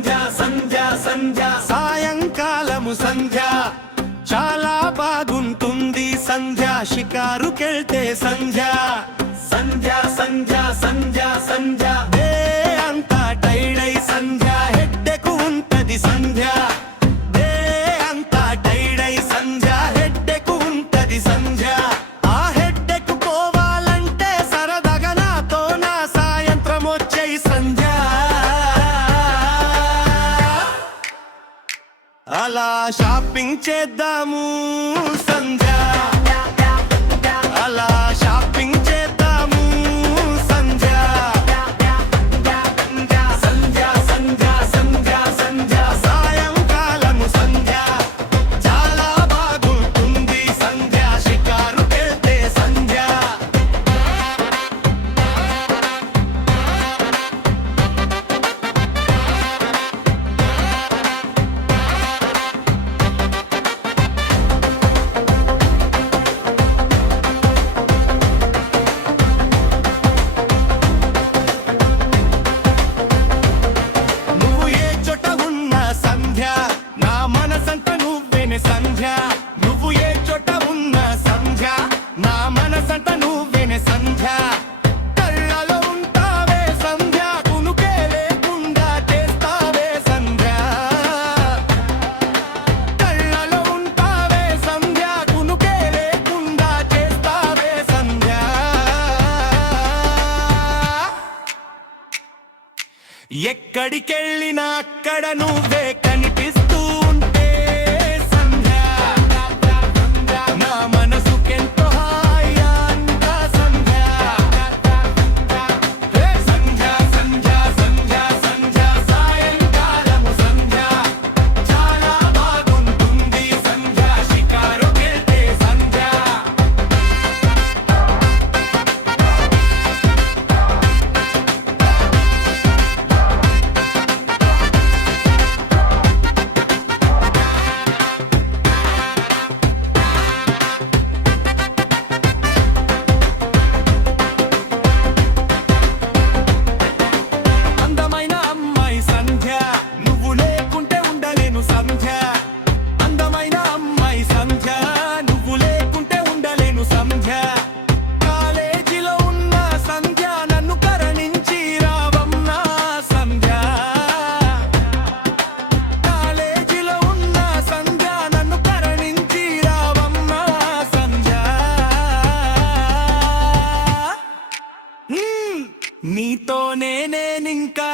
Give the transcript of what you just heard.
సంధ్య సంధ్య సంధ్య సాయంకాలము సంధ్య చాలా బాగుంటుంది సంధ్య షికారుకెళ్తే సంధ్య సంధ్య సంధ్య సంధ్య సంధ్య అంతా టైడై సంధ్య హెడ్డెకు ఉంటది సంధ్య అంతా టైడై సంధ్య హెడ్డెకు ఉంటది సంధ్య ఆ హెడ్డెకు పోవాలంటే సరదాగా నాతో నా సాయంత్రం వచ్చేయి సంధ్య అలా షాపింగ్ చేద్దాము సంధ్య అలా షాపింగ్ చేద్దాము సంధ్య సంధ్య సంధ్య సంధ్య సంధ్య సాయంకాలము సంధ్య చాలా బాగుంటుంది సంధ్య షికారుకెళ్తే సంధ్య సంధ్య నువ్వు ఏ చోట ఉన్న సంధ్య నా మనసంత నువ్వేనే సంధ్య కళ్ళలో ఉంటావే సంధ్య కునుకే లేకుండా చేస్తావే సంధ్య కళ్ళలో ఉంటావే సంధ్య కునుకే లేకుండా చేస్తావే సంధ్య ఎక్కడికెళ్ళినా అక్కడ నువ్వే కనిపిస్తూ నీతోనే నేనింకా